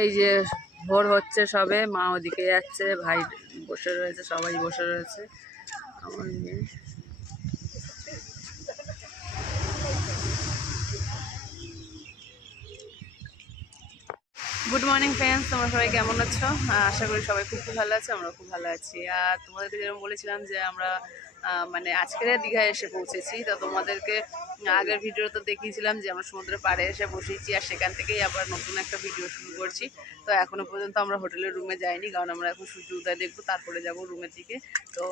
এই যে ভোর হচ্ছে সবে, মা ওদিকে যাচ্ছে, ভাই বসে রয়েছে, সবাই বসে রয়েছে। আমার মেয়ে গুড মর্নিং ফ্রেন্ডস, তোমরা সবাই কেমন আছো? আশা করি সবাই খুব খুব ভালো আছে, আমরা খুব ভালো আছি। আর তোমাদেরকে যেরকম বলেছিলাম যে আমরা মানে আজকের দীঘায় এসে পৌঁছেছি, তো তোমাদেরকে আগের ভিডিও তো দেখিয়েছিলাম যে আমরা সমুদ্রের পাড়ে এসে বসেছি, আর সেখান থেকেই আবার নতুন একটা ভিডিও শুরু করছি। তো এখনো পর্যন্ত আমরা হোটেলের রুমে যাইনি, কারণ আমরা এখন সূর্য উদয় দেখবো, তারপরে যাব রুমের দিকে। তো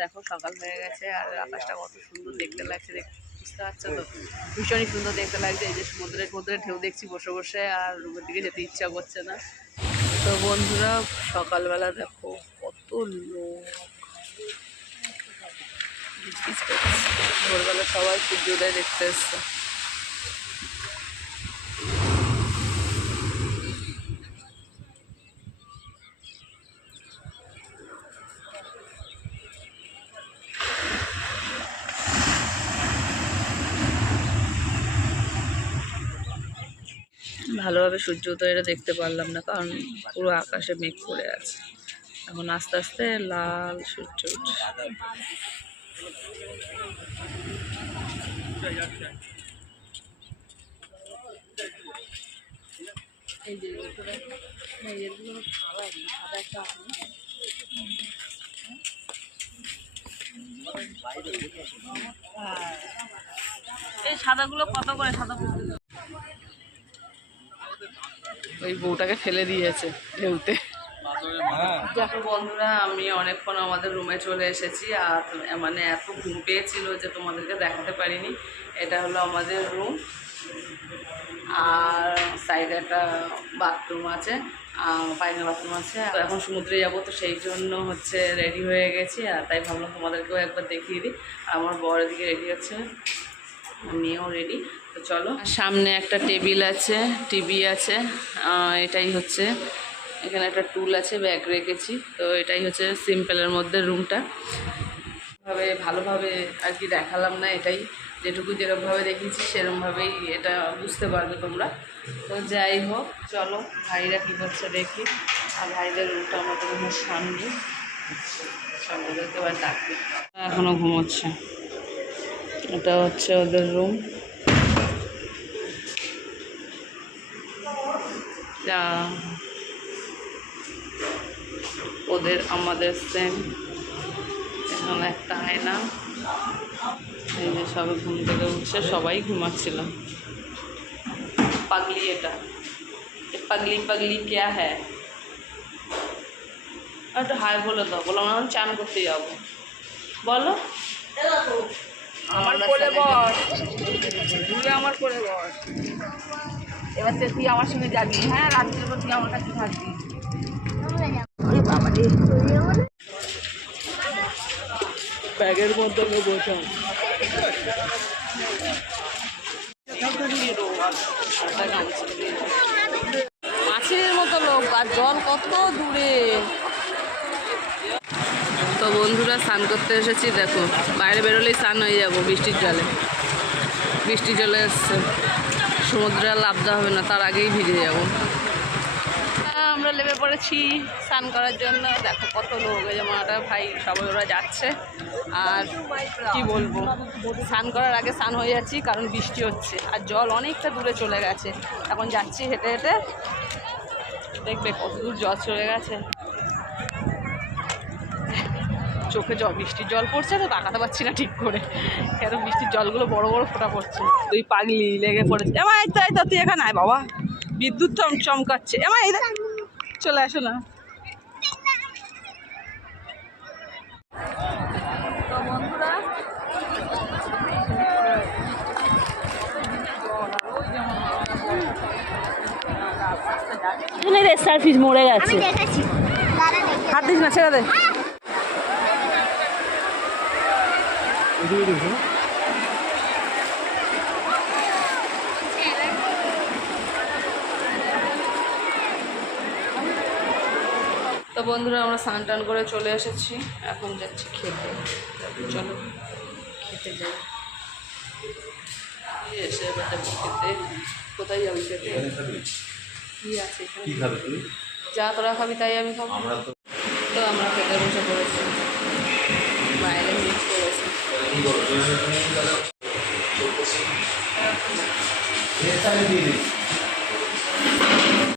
দেখো সকাল হয়ে গেছে আর আকাশটা কত সুন্দর দেখতে লাগছে, বুঝতে পারছো তো? ভীষণই সুন্দর দেখতে লাগছে। এই যে সমুদ্রের মধ্যে ঢেউ দেখছি বসে বসে, আর রুমের দিকে যেতে ইচ্ছা করছে না। তো বন্ধুরা সকালবেলা দেখো কত লোক, ভোরবেলা সবাই সূর্যোদয় দেখতে এসছে। ভালোভাবে সূর্য উদয়টা দেখতে পারলাম না, কারণ পুরো আকাশে মেঘ করে আছে। এখন আস্তে আস্তে লাল সূর্য উঠছে। এই সাদাগুলো কত করে? সাদা ওই বউটাকে ফেলে দিয়েছে ঢেউতে। দেখো বন্ধুরা, আমি অনেকক্ষণ আমাদের রুমে চলে এসেছি, আর মানে এত ঘুম পেয়েছিল যে তোমাদেরকে দেখাতে পারিনি। এটা হলো আমাদের রুম, আর সাইডে একটা বাথরুম আছে, পায়খানা বাথরুম আছে। তো এখন সমুদ্রে যাবো, তো সেই জন্য হচ্ছে রেডি হয়ে গেছি, আর তাই ভাবলাম তোমাদেরকেও একবার দেখিয়ে দিই। আমার বড় দিকে রেডি হচ্ছে, মেয়েও রেডি। তো চলো, সামনে একটা টেবিল আছে, টিভি আছে, এটাই হচ্ছে, এখানে একটা টুল আছে, ব্যাগ রেখেছি। তো এটাই হচ্ছে সিম্পলের মধ্যে রুমটা। ভালোভাবে আর কি দেখালাম না, এটাই যেটুকু যেরকমভাবে দেখিয়েছি সেরকমভাবেই এটা বুঝতে পারবে তোমরা। তো যাই হোক, চলো ভাইরা কী করছে দেখি। আর ভাইদের রুমটা আমাদের রুমের সামনে, চলো ওদেরকে এবার ডাকি। এখনও ঘুমোচ্ছে। এটা হচ্ছে ওদের রুম। ওদের আমাদের সেম। এখানে একটা আয়না। এই যে সবাই ঘুম থেকে উঠছে, সবাই ঘুমাচ্ছিল। পাগলি এটা, পাগলি পাগলি ক্যা হ্যাঁ? একটু হাই বলে দাও, বলো না চান করতে যাবো, বলো। আমার কোলে বস, আমার কোলে বস। এবার তুই আমার সঙ্গে যাবি, হ্যাঁ রাত্রির পর তুই আমার কাছে থাকবি। ব্যাগের মধ্যে বসাম। মাছের মতো লোক, আর জল কত দূরে। তো বন্ধুরা স্নান করতে এসেছি, দেখো বাইরে বেরোলেই স্নান হয়ে যাবো বৃষ্টির জলে। বৃষ্টি চলে এসছে, সমুদ্রে আর লাভতে হবে না, তার আগেই ভিজে যাব। আমরা লেবে পড়েছি স্নান করার জন্য। দেখো কত লোক, এই যে মাটা ভাই সবাই ওরা যাচ্ছে। আর কি বলবো, স্নান করার আগে স্নান হয়ে যাচ্ছি, কারণ বৃষ্টি হচ্ছে আর জল অনেকটা দূরে চলে গেছে। এখন যাচ্ছি হেঁটে হেঁটে, দেখবে কত দূর জল চলে গেছে। চোখে জল, বৃষ্টির জল পড়ছে তো তাকাতে পারছি না ঠিক করে, কেন বৃষ্টির জলগুলো বড় বড় ফোঁটা পড়ছে। তুই পাগলি লেগে পড়েছে। এমা এই তো তুই এখানে আয় বাবা, বিদ্যুৎ চমকাচ্ছে। এমা এই চলে আসো না। স্টারফিশ মরে গেছে, হাত দিস না, ছেড়ে দে। তো বন্ধুরা আমরা স্নান টান করে চলে এসেছি, এখন যাচ্ছি খেতে। চলো খেতে যাই। এসে এবার যাবো খেতে। কোথায় যাবি খেতে? কি আছে এখানে? কি খাবে তুমি? যা তোরা খাবি তাই আমি খাবো। আমরা তো তো আমরা খেতে বসে পড়েছি, বাইরে মিট করেছি। কি করবো? দিয়ে দিই।